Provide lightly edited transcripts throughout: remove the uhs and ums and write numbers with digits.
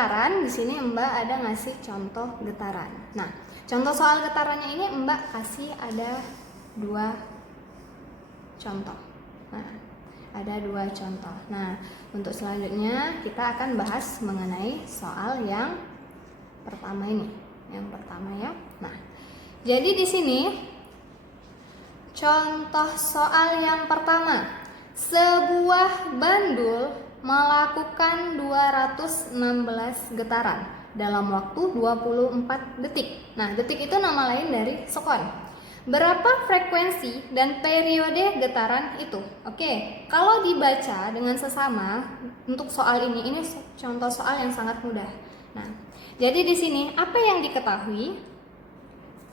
getaran, di sini Mbak ada ngasih contoh getaran. Nah, contoh soal getarannya ini Mbak kasih ada 2 contoh. Nah, ada 2 contoh. Nah, untuk selanjutnya kita akan bahas mengenai soal yang pertama ini. Yang pertama ya. Nah, jadi di sini contoh soal yang pertama. Sebuah bandul melakukan 216 getaran dalam waktu 24 detik. Nah, detik itu nama lain dari sekon. Berapa frekuensi dan periode getaran itu? Oke, kalau dibaca dengan sesama untuk soal ini contoh soal yang sangat mudah. Nah, jadi di sini apa yang diketahui?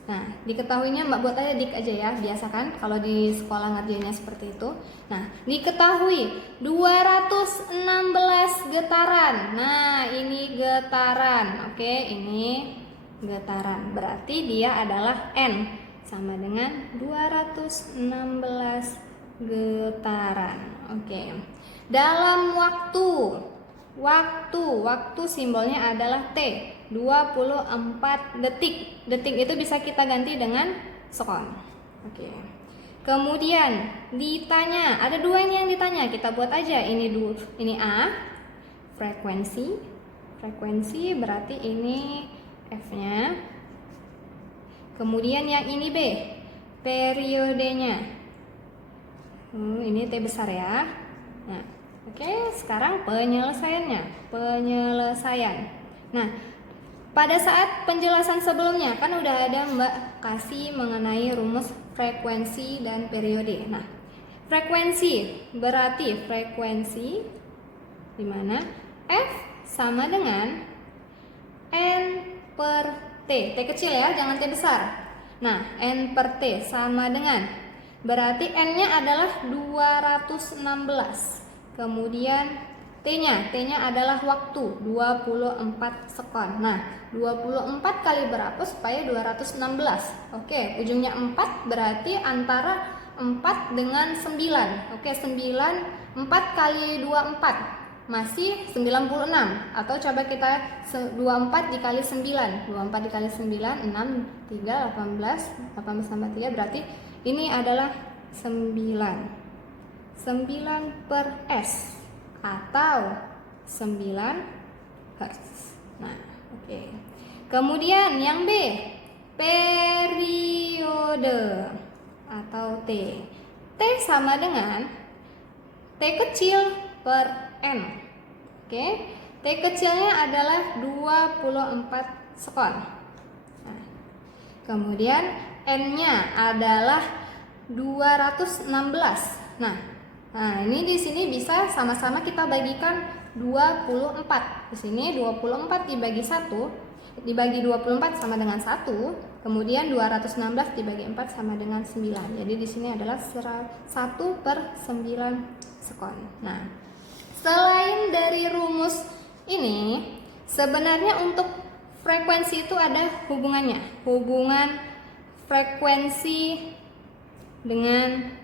Nah, diketahuinya Mbak buat aja dik aja ya, biasa kan kalau di sekolah ngerjainnya seperti itu. Nah, diketahui 216 getaran. Nah, ini getaran. Oke, ini getaran. Berarti dia adalah N sama dengan 216 getaran. Oke. Dalam waktu simbolnya adalah T, 24 detik. Detik itu bisa kita ganti dengan sekon. Oke. Kemudian ditanya, ada 2 ini yang ditanya, kita buat aja ini dulu. Ini A, frekuensi berarti ini F-nya. Kemudian yang ini B, periodenya. Ini T besar ya. Nah, oke, sekarang penyelesaiannya. Nah, pada saat penjelasan sebelumnya kan udah ada Mbak kasih mengenai rumus frekuensi dan periode. Nah, frekuensi berarti frekuensi di mana F sama dengan N per T. T kecil ya, jangan T besar. Nah, N per T sama dengan, berarti N-nya adalah 216. Kemudian T-nya adalah waktu 24 sekon. Nah, 24 kali berapa supaya 216? Oke, ujungnya 4 berarti antara 4 dengan 9. Oke, 9, 4 kali 24 masih 96. Atau coba kita 24 dikali 9. 24 dikali 9, 6, 3, 18. 18 tambah 3 berarti ini adalah 9. 9 per S atau 9 Hz. Nah, oke. Kemudian yang B, periode atau T. T sama dengan T kecil per N. Oke. T kecilnya adalah 24 sekon. Nah, kemudian N-nya adalah 216. Nah, ini di sini bisa sama-sama kita bagikan 24. Di sini 24 dibagi 1, dibagi 24 sama dengan 1, kemudian 216 dibagi 4 sama dengan 9. Jadi di sini adalah 1 per 9 sekon. Nah, selain dari rumus ini, sebenarnya untuk frekuensi itu ada hubungannya. Hubungan frekuensi dengan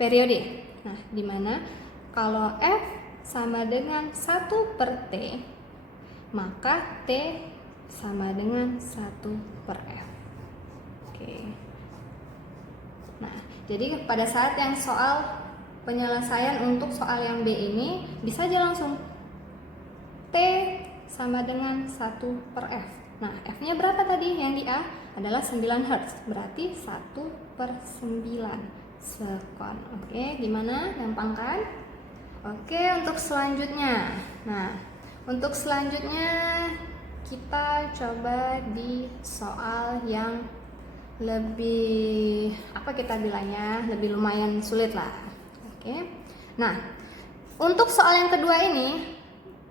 periode. Nah, di mana kalau F sama dengan 1 per T, maka T sama dengan 1 per F. Oke. Nah, jadi pada saat yang soal penyelesaian untuk soal yang B ini, bisa aja langsung T sama dengan 1 per F. Nah, F-nya berapa tadi? Yang di A adalah 9 Hz. Berarti 1 per 9 sekon. Oke, gimana? Gampang kan? Oke, untuk selanjutnya. Nah, untuk selanjutnya kita coba di soal yang lebih, apa kita bilangnya, lebih lumayan sulit lah. Oke. Nah, untuk soal yang kedua ini,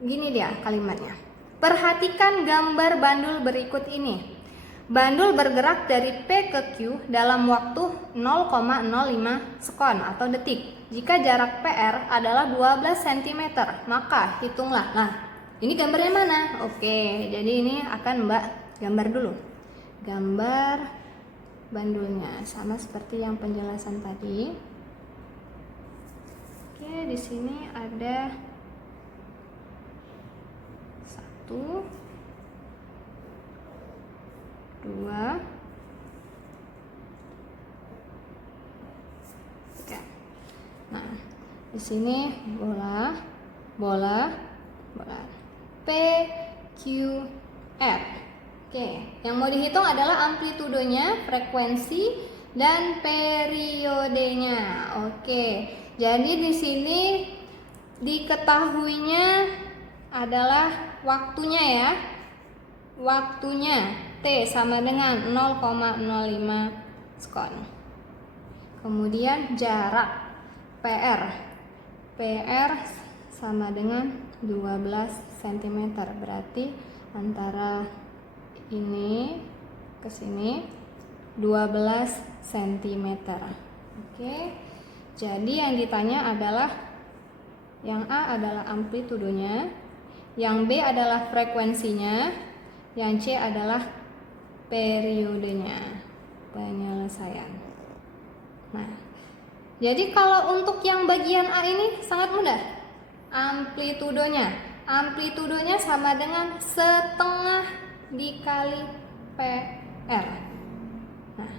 gini dia kalimatnya. Perhatikan gambar bandul berikut ini. Bandul bergerak dari P ke Q dalam waktu 0,05 sekon atau detik. Jika jarak PR adalah 12 cm, maka hitunglah. Nah, ini gambarnya mana? Oke, jadi ini akan Mbak gambar dulu. Gambar bandulnya sama seperti yang penjelasan tadi. Oke, di sini ada 2, 3. Nah, di sini bola P, Q, R. Oke, yang mau dihitung adalah amplitudenya, frekuensi, dan periodenya. Oke, jadi di sini diketahuinya adalah waktunya ya. Waktunya T sama dengan 0,05 sekon. Kemudian jarak PR sama dengan 12 cm. Berarti antara ini ke sini 12 cm. Oke. Jadi yang ditanya adalah yang A adalah amplitudenya, yang B adalah frekuensinya, yang C adalah periodenya. Penyelesaian. Nah, jadi kalau untuk yang bagian A ini sangat mudah. Amplitudenya sama dengan setengah dikali PR. Nah,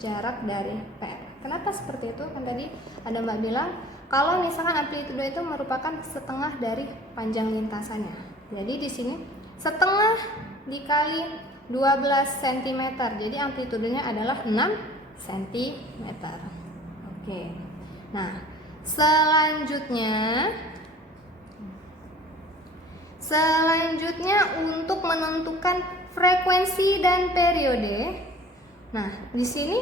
jarak dari PR. Kenapa seperti itu? Kan tadi ada Mbak bilang kalau misalkan amplitudo itu merupakan setengah dari panjang lintasannya. Jadi di sini setengah dikali 12 cm. Jadi amplitudenya adalah 6 cm. Oke. Nah, selanjutnya untuk menentukan frekuensi dan periode. Nah, di sini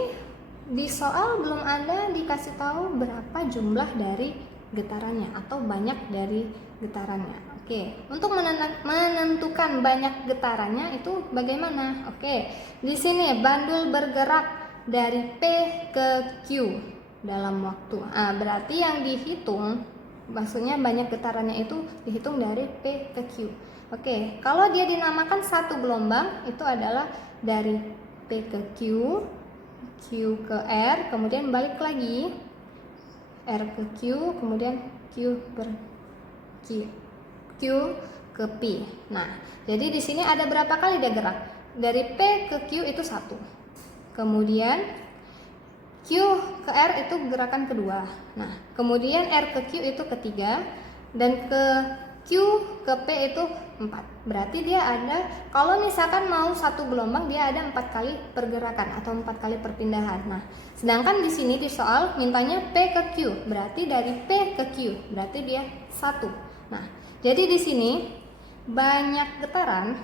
di soal belum ada dikasih tahu berapa jumlah dari getarannya atau banyak dari getarannya. Oke, untuk menentukan banyak getarannya itu bagaimana? Oke, di sini bandul bergerak dari P ke Q dalam waktu. Berarti yang dihitung, maksudnya banyak getarannya itu dihitung dari P ke Q. Oke, kalau dia dinamakan satu gelombang itu adalah dari P ke Q ke R, kemudian balik lagi R ke Q, kemudian Q ke P. Nah, jadi di sini ada berapa kali dia gerak? Dari P ke Q itu 1. Kemudian Q ke R itu gerakan kedua. Nah, kemudian R ke Q itu ketiga, dan ke Q ke P itu 4. Berarti dia ada, kalau misalkan mau satu gelombang dia ada 4 kali pergerakan atau 4 kali perpindahan. Nah, sedangkan di sini di soal mintanya P ke Q, berarti dari P ke Q, berarti dia 1. Nah, jadi di sini banyak getaran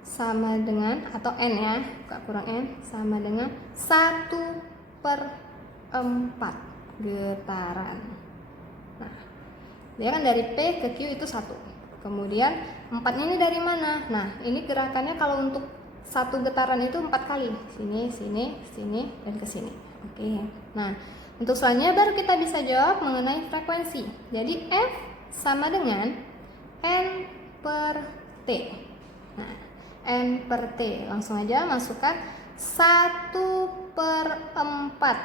sama dengan, atau N ya, kurang N, sama dengan 1/4 getaran. Nah, dia kan dari P ke Q itu 1. Kemudian 4 ini dari mana? Nah, ini gerakannya kalau untuk satu getaran itu 4 kali. Sini, dan ke sini. Oke. Nah, untuk selanjutnya baru kita bisa jawab mengenai frekuensi. Jadi F sama dengan N per T. Nah, N per T. Langsung aja masukkan 1/4.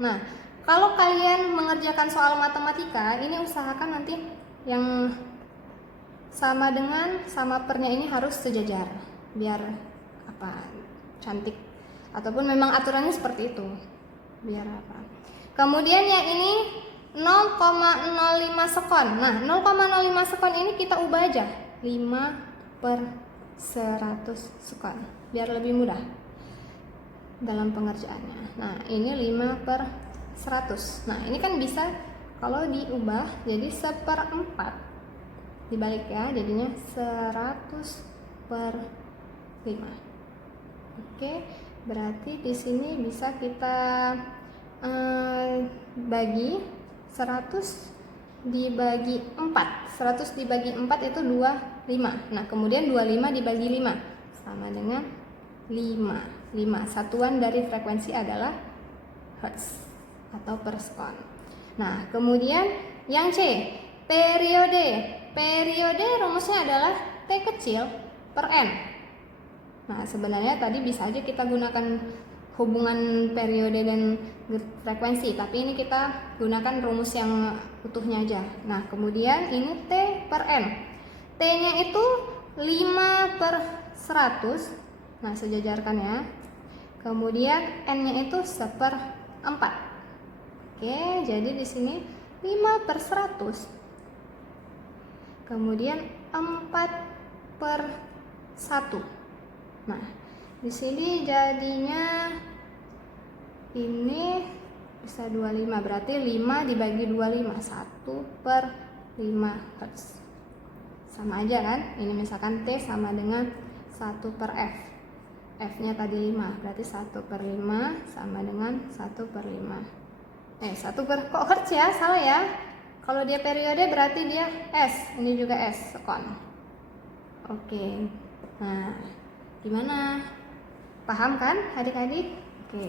Nah, kalau kalian mengerjakan soal matematika, ini usahakan nanti yang sama dengan sama pernya ini harus sejajar, biar cantik. Ataupun memang aturannya seperti itu, biar apa. Kemudian yang ini 0,05 sekon. Nah, 0,05 sekon ini kita ubah aja 5/100 sekon, biar lebih mudah dalam pengerjaannya. Nah, ini 5/100. Nah, ini kan bisa kalau diubah jadi 1/4 dibalik ya, jadinya 100/5. Oke, berarti di sini bisa kita bagi 100 dibagi 4. 100 dibagi 4 itu 25. Nah, kemudian 25 dibagi 5 sama dengan 5. Satuan dari frekuensi adalah hertz atau per sekon. Nah, kemudian yang C, periode. Periode rumusnya adalah T kecil per N. Nah, sebenarnya tadi bisa aja kita gunakan hubungan periode dan frekuensi, tapi ini kita gunakan rumus yang utuhnya aja. Nah, kemudian ini T per N. T-nya itu 5 per 100. Nah, sejajarkan ya. Kemudian N-nya itu 1/4. Oke, jadi di sini 5 per 100. Kemudian 4 per 1. Nah, di sini jadinya ini bisa 25, berarti 5 dibagi 25, 1/5 Hz. Sama aja kan? Ini misalkan T sama dengan 1 per F. F-nya tadi 5, berarti 1/5 sama dengan 1/5. 1 per, kok Hertz ya? Salah ya. Kalau dia periode berarti dia S, ini juga S, sekon. Oke. Nah, gimana? Paham kan adik-adik? Oke.